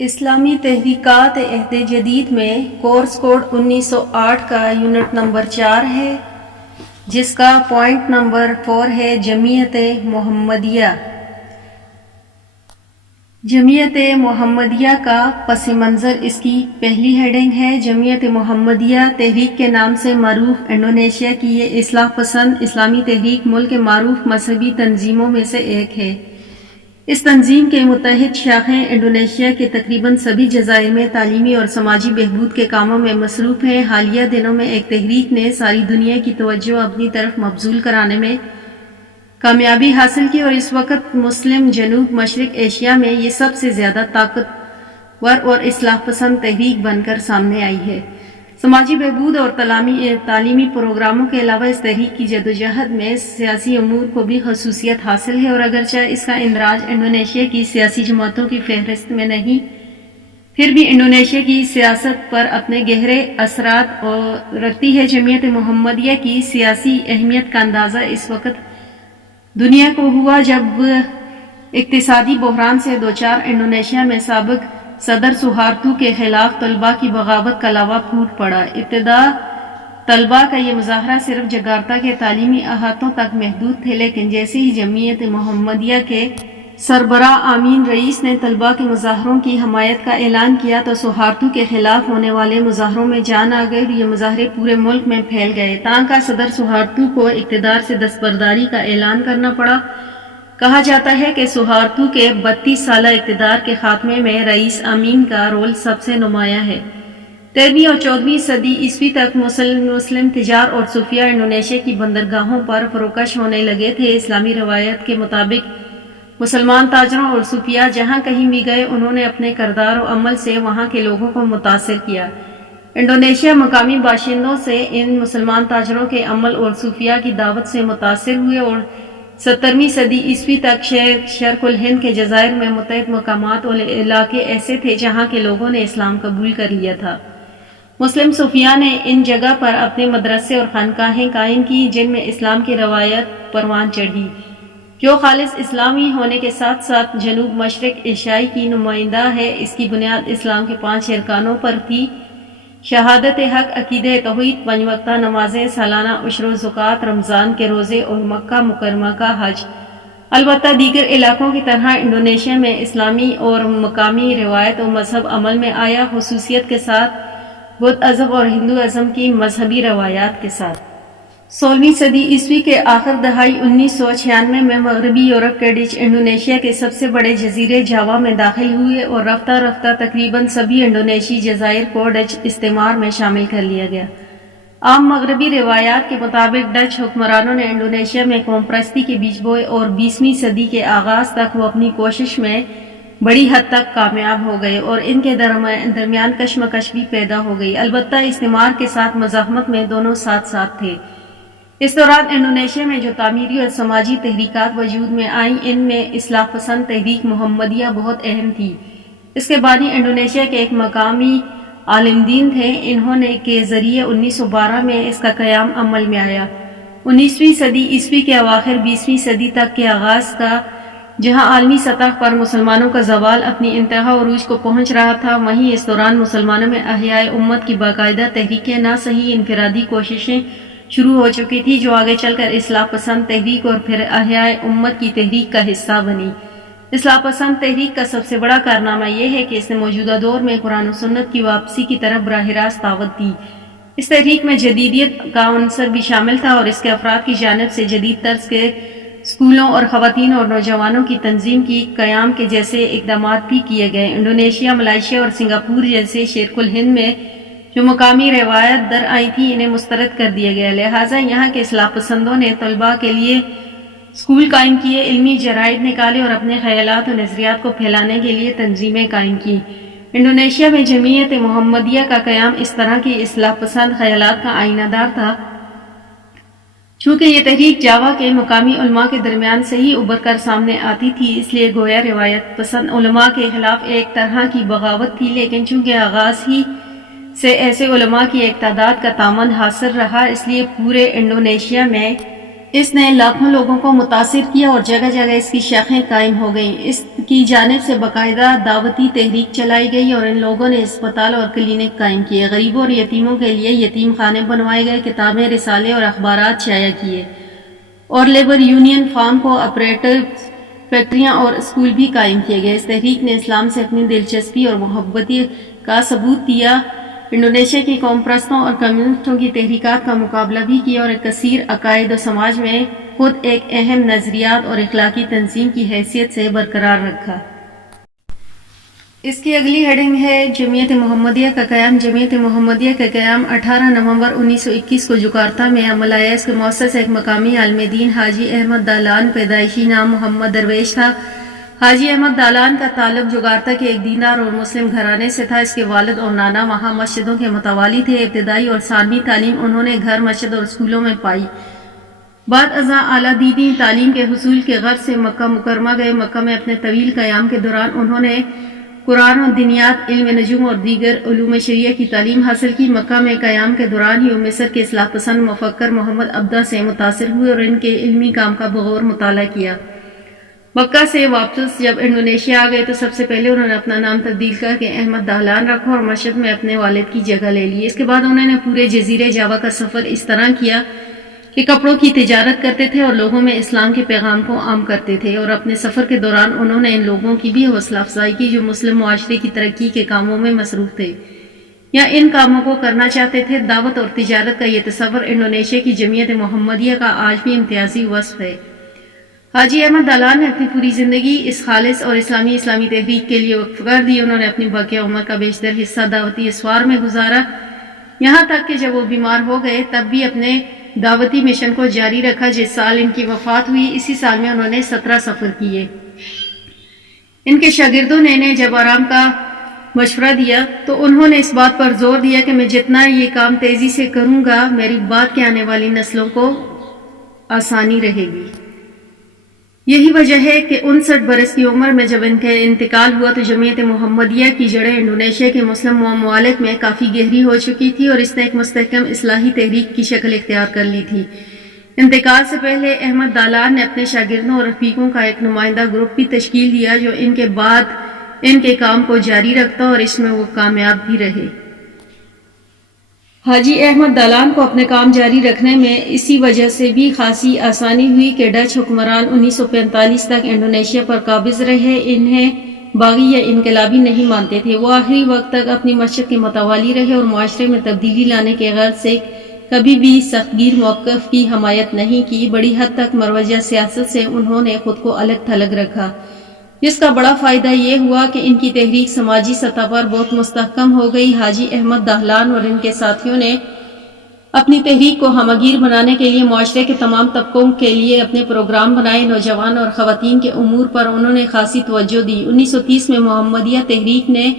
اسلامی تحریکات عہد جدید میں کورس کوڈ 1908 کا یونٹ نمبر 4 ہے، جس کا پوائنٹ نمبر 4 ہے جمعیت محمدیہ۔ جمعیت محمدیہ کا پس منظر اس کی پہلی ہیڈنگ ہے۔ جمعیت محمدیہ تحریک کے نام سے معروف انڈونیشیا کی یہ اصلاح پسند اسلامی تحریک ملک کے معروف مذہبی تنظیموں میں سے ایک ہے۔ اس تنظیم کے متحد شاخیں انڈونیشیا کے تقریباً سبھی جزائر میں تعلیمی اور سماجی بہبود کے کاموں میں مصروف ہیں۔ حالیہ دنوں میں ایک تحریک نے ساری دنیا کی توجہ اپنی طرف مبذول کرانے میں کامیابی حاصل کی اور اس وقت مسلم جنوب مشرق ایشیا میں یہ سب سے زیادہ طاقتور اور اصلاح پسند تحریک بن کر سامنے آئی ہے۔ سماجی بہبود اور تعلیمی پروگراموں کے علاوہ اس تحریک کی جدوجہد میں سیاسی امور کو بھی خصوصیت حاصل ہے، اور اگرچہ اس کا اندراج انڈونیشیا کی سیاسی جماعتوں کی فہرست میں نہیں، پھر بھی انڈونیشیا کی سیاست پر اپنے گہرے اثرات رکھتی ہے۔ جمعیت محمدیہ کی سیاسی اہمیت کا اندازہ اس وقت دنیا کو ہوا جب اقتصادی بحران سے دوچار انڈونیشیا میں سابق صدر سہارتو کے خلاف طلباء کی بغاوت کا لاوا پھوٹ پڑا۔ ابتدا طلباء کا یہ مظاہرہ صرف جکارتا کے تعلیمی احاطوں تک محدود تھے، لیکن جیسے ہی جمعیت محمدیہ کے سربراہ امین رئیس نے طلباء کے مظاہروں کی حمایت کا اعلان کیا تو سہارتو کے خلاف ہونے والے مظاہروں میں جان آ گئی اور یہ مظاہرے پورے ملک میں پھیل گئے، تاکہ صدر سہارتو کو اقتدار سے دستبرداری کا اعلان کرنا پڑا۔ کہا جاتا ہے کہ سہارتو کے 32 سالہ اقتدار کے خاتمے میں رئیس امین کا رول سب سے نمایاں ہے۔ 13ویں اور 14ویں صدی عیسوی تک مسلم تجار اور صوفیہ انڈونیشیا کی بندرگاہوں پر فروکش ہونے لگے تھے۔ اسلامی روایت کے مطابق مسلمان تاجروں اور صوفیہ جہاں کہیں بھی گئے، انہوں نے اپنے کردار و عمل سے وہاں کے لوگوں کو متاثر کیا۔ انڈونیشیا مقامی باشندوں سے ان مسلمان تاجروں کے عمل اور صوفیہ کی دعوت سے متاثر ہوئے، اور 17ویں صدی عیسوی تک شرق الہند کے جزائر میں متعدد مقامات اور علاقے ایسے تھے جہاں کے لوگوں نے اسلام قبول کر لیا تھا۔ مسلم صوفیاء نے ان جگہ پر اپنے مدرسے اور خانقاہیں قائم کی، جن میں اسلام کی روایت پروان چڑھی، جو خالص اسلامی ہونے کے ساتھ ساتھ جنوب مشرق ایشیائی کی نمائندہ ہے۔ اس کی بنیاد اسلام کے 5 ارکانوں پر تھی: شہادت حق، عقیدہ توحید، 5 وقتہ نمازیں، سالانہ عشر و زکوٰۃ، رمضان کے روزے اور مکہ مکرمہ کا حج۔ البتہ دیگر علاقوں کی طرح انڈونیشیا میں اسلامی اور مقامی روایت و مذہب عمل میں آیا، خصوصیت کے ساتھ بدھ ازم اور ہندو ازم کی مذہبی روایات کے ساتھ۔ 16ویں صدی عیسوی کے آخر دہائی 1996 میں مغربی یورپ کے ڈچ انڈونیشیا کے سب سے بڑے جزیرے جاوا میں داخل ہوئے، اور رفتہ رفتہ تقریباً سبھی انڈونیشی جزائر کو ڈچ استعمار میں شامل کر لیا گیا۔ عام مغربی روایات کے مطابق ڈچ حکمرانوں نے انڈونیشیا میں قوم پرستی کے بیج بوئے، اور 20ویں صدی کے آغاز تک وہ اپنی کوشش میں بڑی حد تک کامیاب ہو گئے، اور ان کے درمیان کشمکش بھی پیدا ہو گئی، البتہ استعمار کے ساتھ مزاحمت میں دونوں ساتھ ساتھ تھے۔ اس دوران انڈونیشیا میں جو تعمیری اور سماجی تحریکات وجود میں آئیں، ان میں اصلاح پسند تحریک محمدیہ بہت اہم تھی۔ اس کے بانی انڈونیشیا کے ایک مقامی عالم دین تھے، انہوں نے کے ذریعے 1912 میں اس کا قیام عمل میں آیا۔ 19ویں صدی عیسوی کے اواخر 20ویں صدی تک کے آغاز کا جہاں عالمی سطح پر مسلمانوں کا زوال اپنی انتہا عروج کو پہنچ رہا تھا، وہیں اس دوران مسلمانوں میں احیاء امت کی باقاعدہ تحریکیں نہ صحیح انفرادی کوششیں شروع ہو چکی تھی، جو آگے چل کر اصلاح پسند تحریک اور پھر احیاء امت کی تحریک کا حصہ بنی۔ اصلاح پسند تحریک کا سب سے بڑا کارنامہ یہ ہے کہ اس نے موجودہ دور میں قرآن و سنت کی واپسی کی طرف براہ راست دعوت دی۔ اس تحریک میں جدیدیت کا عنصر بھی شامل تھا، اور اس کے افراد کی جانب سے جدید طرز کے اسکولوں اور خواتین اور نوجوانوں کی تنظیم کی قیام کے جیسے اقدامات بھی کیے گئے۔ انڈونیشیا، ملائیشیا اور سنگاپور جیسے شرق الہند میں جو مقامی روایت در آئی تھی، انہیں مسترد کر دیا گیا، لہٰذا یہاں کے اصلاح پسندوں نے طلباء کے لیے اسکول قائم کیے، علمی جرائد نکالے اور اپنے خیالات و نظریات کو پھیلانے کے لیے تنظیمیں قائم کی۔ انڈونیشیا میں جمعیت محمدیہ کا قیام اس طرح کی اصلاح پسند خیالات کا آئینہ دار تھا۔ چونکہ یہ تحریک جاوا کے مقامی علماء کے درمیان سے ہی ابھر کر سامنے آتی تھی، اس لیے گویا روایت پسند علماء کے خلاف ایک طرح کی بغاوت تھی، لیکن چونکہ آغاز ہی سے ایسے علماء کی ایک تعداد کا دامن حاصل رہا، اس لیے پورے انڈونیشیا میں اس نے لاکھوں لوگوں کو متاثر کیا اور جگہ جگہ اس کی شاخیں قائم ہو گئیں۔ اس کی جانب سے باقاعدہ دعوتی تحریک چلائی گئی اور ان لوگوں نے اسپتال اور کلینک قائم کیے، غریبوں اور یتیموں کے لیے یتیم خانے بنوائے گئے، کتابیں، رسالے اور اخبارات شائع کیے، اور لیبر یونین، فارم کو آپریٹر، فیکٹریاں اور اسکول بھی قائم کیے گئے۔ اس تحریک نے اسلام سے اپنی دلچسپی اور محبتی کا ثبوت دیا، انڈونیشیا کی قوم پرستوں اور کمیونسٹوں کی تحریکات کا مقابلہ بھی کیا اور ایک کثیر عقائد و سماج میں خود ایک اہم نظریات اور اخلاقی تنظیم کی حیثیت سے برقرار رکھا۔ اس کی اگلی ہیڈنگ ہے جمعیت محمدیہ کا قیام۔ جمعیت محمدیہ کا قیام 18 نومبر 1921 کو جکارتا میں عمل آیا۔ اس کے مؤسس ایک مقامی عالم دین حاجی احمد دالان، پیدائشی نام محمد درویش تھا۔ حاجی احمد دالان کا تعلق جکارتا کے ایک دیندار اور مسلم گھرانے سے تھا۔ اس کے والد اور نانا وہاں مسجدوں کے متوالی تھے۔ ابتدائی اور ثانوی تعلیم انہوں نے گھر، مسجد اور اسکولوں میں پائی۔ بعد ازاں اعلیٰ دینی تعلیم کے حصول کے غرض سے مکہ مکرمہ گئے۔ مکہ میں اپنے طویل قیام کے دوران انہوں نے قرآن و دینیات، علم نجوم اور دیگر علوم شریعہ کی تعلیم حاصل کی۔ مکہ میں قیام کے دوران ہی وہ مصر کے اصلاح پسند مفکر محمد عبدہ سے متاثر ہوئے اور ان کے علمی کام کا بغور مطالعہ کیا۔ مکہ سے واپس جب انڈونیشیا آ گئے تو سب سے پہلے انہوں نے اپنا نام تبدیل کر کے احمد دالان رکھا اور مشرق میں اپنے والد کی جگہ لے لی۔ اس کے بعد انہوں نے پورے جزیرے جاوا کا سفر اس طرح کیا کہ کپڑوں کی تجارت کرتے تھے اور لوگوں میں اسلام کے پیغام کو عام کرتے تھے، اور اپنے سفر کے دوران انہوں نے ان لوگوں کی بھی حوصلہ افزائی کی جو مسلم معاشرے کی ترقی کے کاموں میں مصروف تھے یا ان کاموں کو کرنا چاہتے تھے۔ دعوت اور تجارت کا یہ تصور انڈونیشیا کی جمعیت محمدیہ کا آج بھی امتیازی وصف ہے۔ حاجی احمد دالان نے اپنی پوری زندگی اس خالص اور اسلامی تحریک کے لیے وقف کر دی۔ انہوں نے اپنی باقی عمر کا بیشتر حصہ دعوتی اسوار میں گزارا، یہاں تک کہ جب وہ بیمار ہو گئے تب بھی اپنے دعوتی مشن کو جاری رکھا۔ جس سال ان کی وفات ہوئی اسی سال میں انہوں نے 17 سفر کیے۔ ان کے شاگردوں نے انہیں جب آرام کا مشورہ دیا تو انہوں نے اس بات پر زور دیا کہ میں جتنا یہ کام تیزی سے کروں گا میری بعد کے آنے والی نسلوں کو آسانی رہے گی۔ یہی وجہ ہے کہ 59 برس کی عمر میں جب ان کا انتقال ہوا تو جمعیت محمدیہ کی جڑیں انڈونیشیا کے مسلم ممالک میں کافی گہری ہو چکی تھی اور اس نے ایک مستحکم اصلاحی تحریک کی شکل اختیار کر لی تھی۔ انتقال سے پہلے احمد دالان نے اپنے شاگردوں اور رفیقوں کا ایک نمائندہ گروپ بھی تشکیل دیا جو ان کے بعد ان کے کام کو جاری رکھتا اور اس میں وہ کامیاب بھی رہے۔ حاجی احمد دالان کو اپنے کام جاری رکھنے میں اسی وجہ سے بھی خاصی آسانی ہوئی کہ ڈچ حکمران 1945 تک انڈونیشیا پر قابض رہے، انہیں باغی یا انقلابی نہیں مانتے تھے۔ وہ آخری وقت تک اپنی مسجد کے متوالی رہے اور معاشرے میں تبدیلی لانے کے غرض سے کبھی بھی سخت گیر موقف کی حمایت نہیں کی۔ بڑی حد تک مروجہ سیاست سے انہوں نے خود کو الگ تھلگ رکھا، جس کا بڑا فائدہ یہ ہوا کہ ان کی تحریک سماجی سطح پر بہت مستحکم ہو گئی۔ حاجی احمد دالان اور ان کے ساتھیوں نے اپنی تحریک کو ہمگیر بنانے کے لیے معاشرے کے تمام طبقوں کے لیے اپنے پروگرام بنائے۔ نوجوان اور خواتین کے امور پر انہوں نے خاصی توجہ دی۔ 1930 میں محمدیہ تحریک نے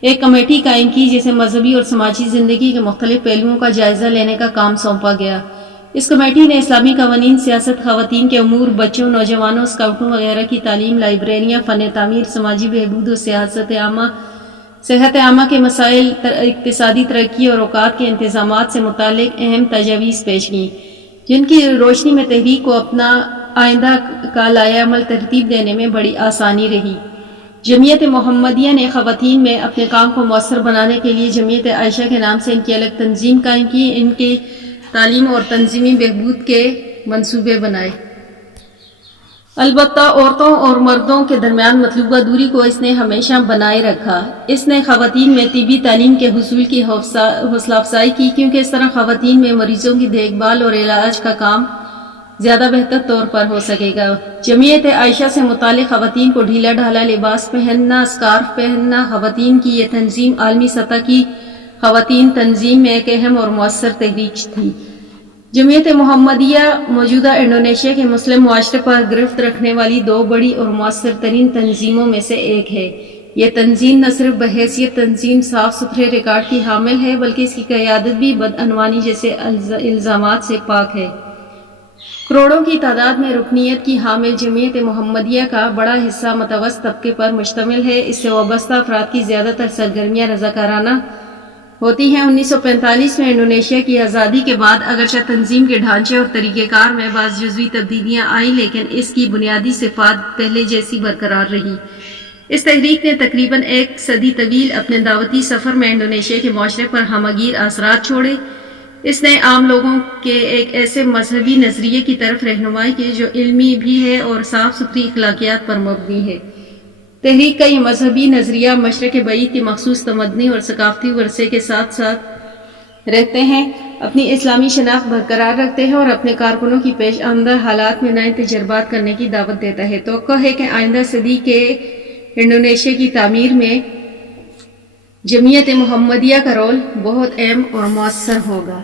ایک کمیٹی قائم کی جسے مذہبی اور سماجی زندگی کے مختلف پہلوؤں کا جائزہ لینے کا کام سونپا گیا۔ اس کمیٹی نے اسلامی قوانین، سیاست، خواتین کے امور، بچوں، نوجوانوں، اسکاؤٹوں وغیرہ کی تعلیم، لائبریریاں، فن تعمیر، سماجی بہبود و صحت عامہ کے مسائل، اقتصادی ترقی اور اوقات کے انتظامات سے متعلق اہم تجاویز پیش کیں، جن کی روشنی میں تحریک کو اپنا آئندہ کا لائحہ عمل ترتیب دینے میں بڑی آسانی رہی۔ جمعیت محمدیہ نے خواتین میں اپنے کام کو مؤثر بنانے کے لیے جمعیت عائشہ کے نام سے ان کی الگ تنظیم قائم کی، ان کی تعلیم اور تنظیمی بہبود کے منصوبے بنائے۔ البتہ عورتوں اور مردوں کے درمیان مطلوبہ دوری کو اس نے ہمیشہ بنائے رکھا۔ اس نے خواتین میں طبی تعلیم کے حصول کی حوصلہ افزائی کی، کیونکہ اس طرح خواتین میں مریضوں کی دیکھ بھال اور علاج کا کام زیادہ بہتر طور پر ہو سکے گا۔ جمعیت عائشہ سے متعلق خواتین کو ڈھیلا ڈھالا لباس پہننا، اسکارف پہننا، خواتین کی یہ تنظیم عالمی سطح کی خواتین تنظیم میں ایک اہم اور مؤثر تحریک تھی۔ جمعیت محمدیہ موجودہ انڈونیشیا کے مسلم معاشرے پر گرفت رکھنے والی دو بڑی اور مؤثر ترین تنظیموں میں سے ایک ہے۔ یہ تنظیم نہ صرف بحیثیت تنظیم صاف ستھرے ریکارڈ کی حامل ہے بلکہ اس کی قیادت بھی بدعنوانی جیسے الزامات سے پاک ہے۔ کروڑوں کی تعداد میں رکنیت کی حامل جمعیت محمدیہ کا بڑا حصہ متوسط طبقے پر مشتمل ہے۔ اس سے وابستہ افراد کی زیادہ تر سرگرمیاں رضاکارانہ ہوتی ہیں۔ 1945 میں انڈونیشیا کی آزادی کے بعد اگرچہ تنظیم کے ڈھانچے اور طریقہ کار میں بعض جزوی تبدیلیاں آئیں لیکن اس کی بنیادی صفات پہلے جیسی برقرار رہی۔ اس تحریک نے تقریباً ایک صدی طویل اپنے دعوتی سفر میں انڈونیشیا کے معاشرے پر ہمگیر اثرات چھوڑے۔ اس نے عام لوگوں کے ایک ایسے مذہبی نظریے کی طرف رہنمائی کی جو علمی بھی ہے اور صاف ستھری اخلاقیات پر مبنی ہے۔ تحریک کا یہ مذہبی نظریہ مشرق بعید کے مخصوص تمدنی اور ثقافتی ورثے کے ساتھ ساتھ رہتے ہیں، اپنی اسلامی شناخت برقرار رکھتے ہیں اور اپنے کارکنوں کی پیش آمدہ حالات میں نئے تجربات کرنے کی دعوت دیتا ہے۔ توقع ہے کہ آئندہ صدی کے انڈونیشیا کی تعمیر میں جمعیت محمدیہ کا رول بہت اہم اور مؤثر ہوگا۔